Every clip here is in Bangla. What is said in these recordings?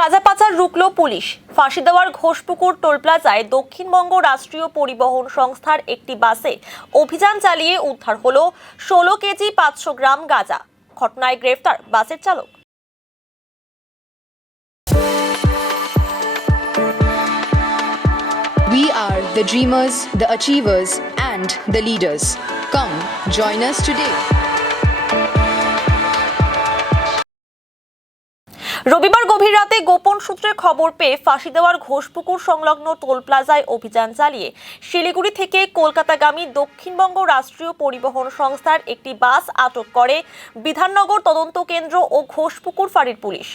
গাঁজা পাচার রুখল পুলিশ। ফাঁসি দেওয়ার ঘোষপুকুর টোল প্লাজায় দক্ষিণবঙ্গ রাষ্ট্রীয় পরিবহন সংস্থার একটি বাসে অভিযান চালিয়ে উদ্ধার হলো 16 কেজি 500 গ্রাম গাঁজা। ঘটনায় গ্রেফতার বাসের চালক। We are the dreamers, the achievers, and the leaders. Come, join us today. রবিবার গভীর রাতে গোপন সূত্রে খবর পেয়ে ফাঁসি দেওয়ার ঘোষপুকুর সংলগ্ন টোল প্লাজায় অভিযান চালিয়ে শিলিগুড়ি থেকে কলকাতাগামী দক্ষিণবঙ্গ রাষ্ট্রীয় পরিবহন সংস্থার একটি বাস আটক করে বিধাননগর তদন্ত কেন্দ্র ও ঘোষপুকুর ফাঁড়ির পুলিশ।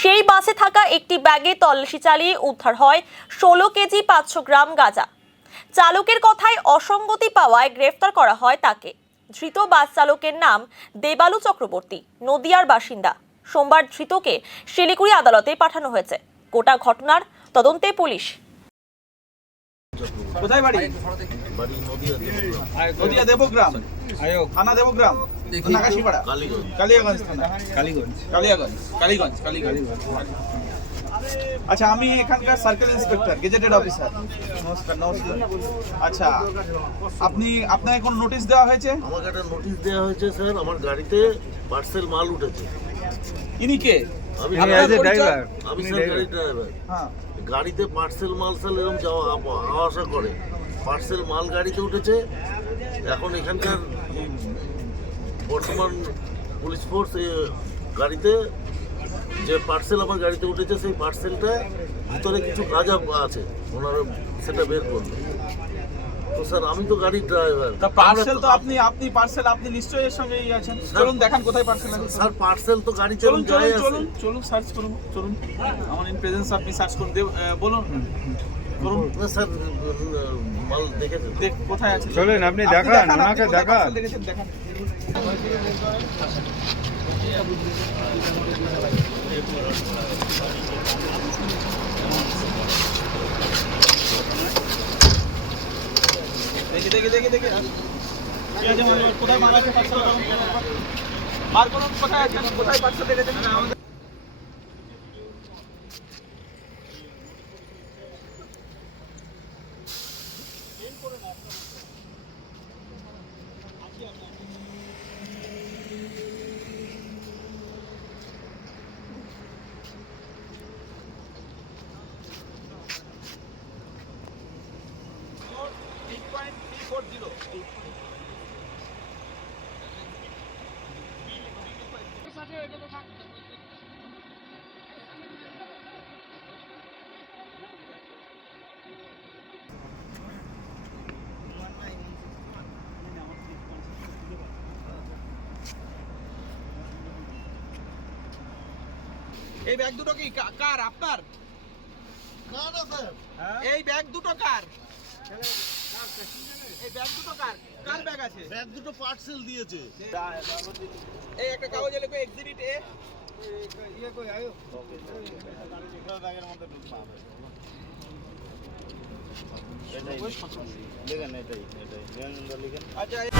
সেই বাসে থাকা একটি ব্যাগে তল্লাশি চালিয়ে উদ্ধার হয় 16 কেজি 500 গ্রাম গাঁজা। চালকের কথায় অসঙ্গতি পাওয়ায় গ্রেফতার করা হয় তাকে। ধৃত বাস চালকের নাম দেবালু চক্রবর্তী, নদিয়ার বাসিন্দা। সোমবার ধৃতকে শিলিগুড়ি আদালতে পাঠানো হয়েছে। গোটা ঘটনার তদন্তে পুলিশ। কোথায় বাড়ি? নদিয়া দেবগ্রাম, থানা দেবগ্রাম, নাগাশিপাড়া, কালিয়াগঞ্জ থানা, কালিগঞ্জ। আচ্ছা, আমি এখানকার সার্কেল ইন্সপেক্টর, গেজেটেড অফিসার। নমস্কার। আচ্ছা, আপনাকে কোন নোটিশ দেওয়া হয়েছে? আমাকে একটা নোটিশ দেওয়া হয়েছে স্যার, আমার গাড়িতে পার্সেল মাল উঠেছে। ইনি কে? আমি স্যার গাড়ির ড্রাইভার। হ্যাঁ, গাড়িতে পার্সেল মাল স্যার এরকম যাওয়া আসা করে, পার্সেল মাল গাড়িতে উঠেছে। এখন এখানকার বর্তমান পুলিশ ফোর্স গাড়িতে যে পার্সেল আমার গাড়িতে উঠেছে সেই পার্সেলটা ভিতরে কিছু গাঁজা আছে, ওনারা সেটা বের করলো। তো স্যার আমি তো গাড়ির ড্রাইভার। পার্সেল তো আপনি নিশ্চয়ই এর সঙ্গে আছেন। চলুন দেখান কোথায় পার্সেল আছে। স্যার পার্সেল তো গাড়ি চলুন সার্চ করুন। আমার ইন প্রেজেন্স আপনি সার্চ করুন, বলুন না স্যার, মাল দেখেছেন? কোথায় আছে চলেন, আপনি দেখান, ওনাকে দেখান। দেখেছেন, দেখান। দেখি কি আছে মাল, কোথায় মাল আছে পার্সেল মার করুন, কোথায় আছে, কোথায় পার্সেল দেখেছেন? এই ব্যাগ দুটো কি কার? আপনার? না না স্যার, এই ব্যাগ দুটো কার? এই ব্যাগ দুটো কার? কার ব্যাগ আছে? ব্যাগ দুটো পার্সেল দিয়েছে। এই একটা কাগজে লেখো এক্সিবিট এ। আচ্ছা।